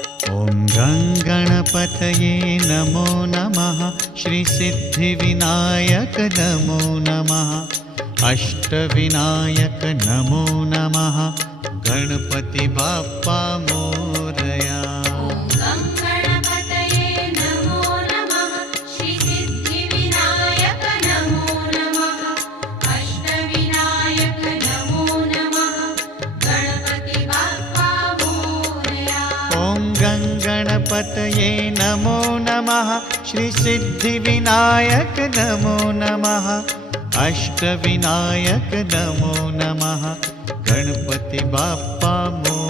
ॐ गङ्गणपतये नमो नमः। श्रीसिद्धिविनायक नमो नमः। अष्टविनायक नमो नमः। गणपति बाप्पा मोरया। गणपतये नमो नमः। श्रीसिद्धिविनायक नमो नमः। अष्टविनायक नमो नमः। गणपति बाप्पा मोरया।